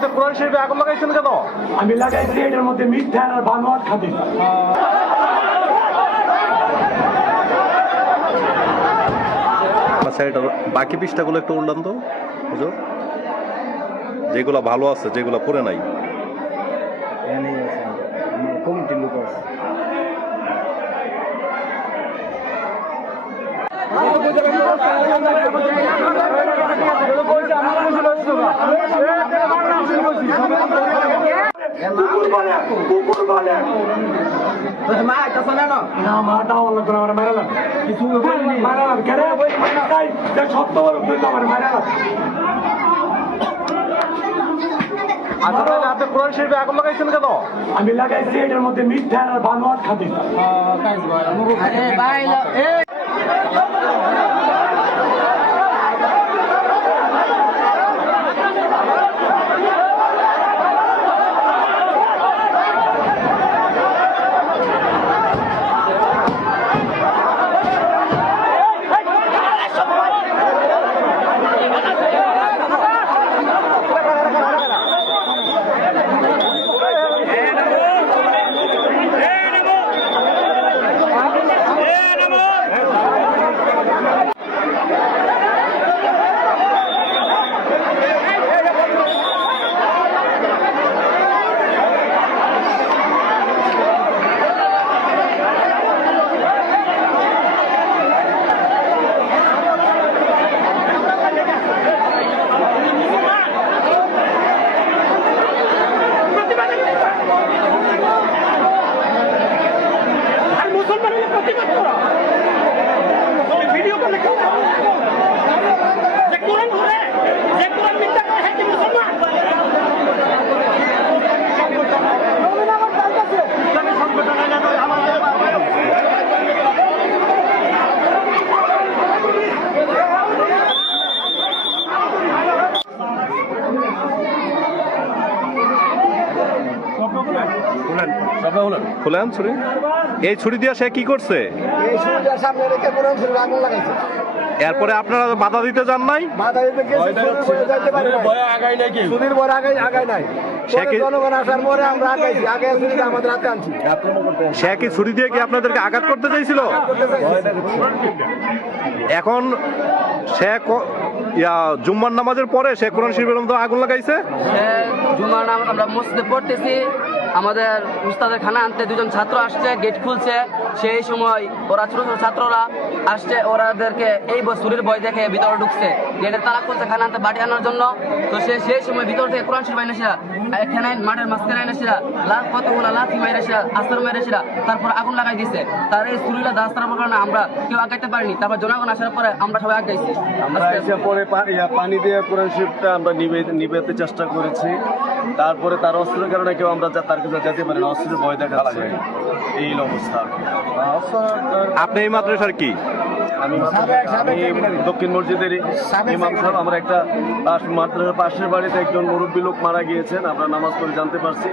আপনি কোরআন শরীফে আগুন লাগাইছেন কেন? আমি লাগাইছি এটার মধ্যে মিথ্যা আর বানোয়াট খাদিস। আচ্ছা, এটা বাকি পৃষ্ঠাগুলো একটু উল্টান তো হুজুর, যেগুলো ভালো আছে যেগুলো পড়ে নাই। কমিটির লোক আছে। কুকুর বলে না মাটা অন্য করে আমার মারা লাগে কিছু মারা লাগে কেন সত্য বড় আমার মারা লাগে। আচ্ছা, তাহলে আপনি কোরআন শরীফে আগুন লাগাইছেন কেন? আমি লাগাইছি এটার মধ্যে মিথ্যা আর বানোয়াট খাদিস। খুলেন ছুরি। এই ছুরি দিয়ে সে কি করছে? এই সূর্যের সামনে রেখে কোরআন শরীফ আগুন লাগাইছে। এরপরে আপনারা বাধা দিতে যান নাই? মাথা দিতে গেছে যাইতে পারে না। ভয় আগাই নাই কি? সুদীর ভয় আগাই নাই। সে কি জনগণ আসার পরে আমরা আগাইছি। আগে ছুরিটা আমাদের হাতে আনছি। সে কি ছুরি দিয়ে কি আপনাদেরকে আঘাত করতে চাইছিল? এখন সে জুম্মার নামাজের পরে সে কোরআন শরীফের মধ্যে আগুন লাগাইছে। জুম্মার নামাজ আমরা মসজিদে পড়তেছি, আমাদের উস্তাদের খানা আনতে দুজন ছাত্র আসছে, গেট খুলছে। সেই সময় ওরা ছোট ছোট ছাত্ররা আসছে, ওরাদেরকে এই ছুরির ভয় দেখে ভিতরে ঢুকছে, গেটের তালা খুলছে খানা আনতে বাড়ি আনার জন্য। তো সেই সময় ভিতর থেকে কোরআন শরীফ এনেছিলা, এখানে মাঠের মাঝখানে এনেছিলা, কতগুলা লাথি মাইরেছিলা, আস্তর মেরেছিলা, তারপর আগুন লাগাই দিছে। তার এই ছুরিটা দাস্তার কারণে আমরা কেউ আগাইতে পারিনি। তারপর জনগণ আসার পরে আমরা সবাই আগাইছি। আমরা এসে পরে পানি দিয়ে কোরআন শরীফটা আমরা নিবেতে চেষ্টা করেছি। তারপরে তার অস্ত্রের কারণে কেউ আমরা তার কাছে যেতে পারি না, অস্ত্রের ভয় দেখাচ্ছে। এই অবস্থা। আপনি এই মাদ্রাসার কি? আমি দক্ষিণ মসজিদের ইমাম সাহেব। আমরা একটা মাদ্রাসার পাশের বাড়িতে একজন মুরব্বী লোক মারা গিয়েছেন, আমরা নামাজ পড়ে জানতে পারছি।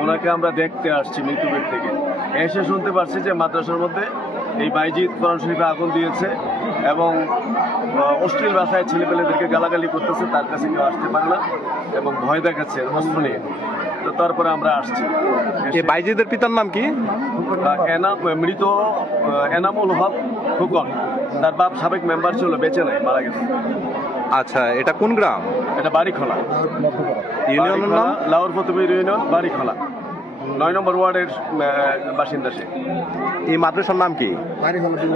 ওনাকে আমরা দেখতে আসছি মৃত্যুবের থেকে। এসে শুনতে পারছি যে মাদ্রাসার মধ্যে এই বাইজিৎ কোরআন শরীফে আগুন দিয়েছে এবং অশ্লীল ভাষায় ছেলেপেলেদেরকে গালাগালি করতেছে। তার কাছে কেউ আসতে পারে না এবং ভয় দেখাচ্ছে অস্ত্র নিয়ে। তো তারপরে আমরা আসছি। বাইজিদের পিতার নাম কি? মৃত এনামুল হক ফুকন। তার বাপ সাবেক মেম্বার ছিল, বেঁচে নাই, মারা গেছে। আচ্ছা, এটা কোন গ্রাম? এটা বাড়িখোলা ইউনিয়নের নাম? লাউর ফতুবির ইউনিয়ন, বাড়িখোলা 9 নম্বর ওয়ার্ডের বাসিন্দা সে। এই মাদ্রাসার নাম কি?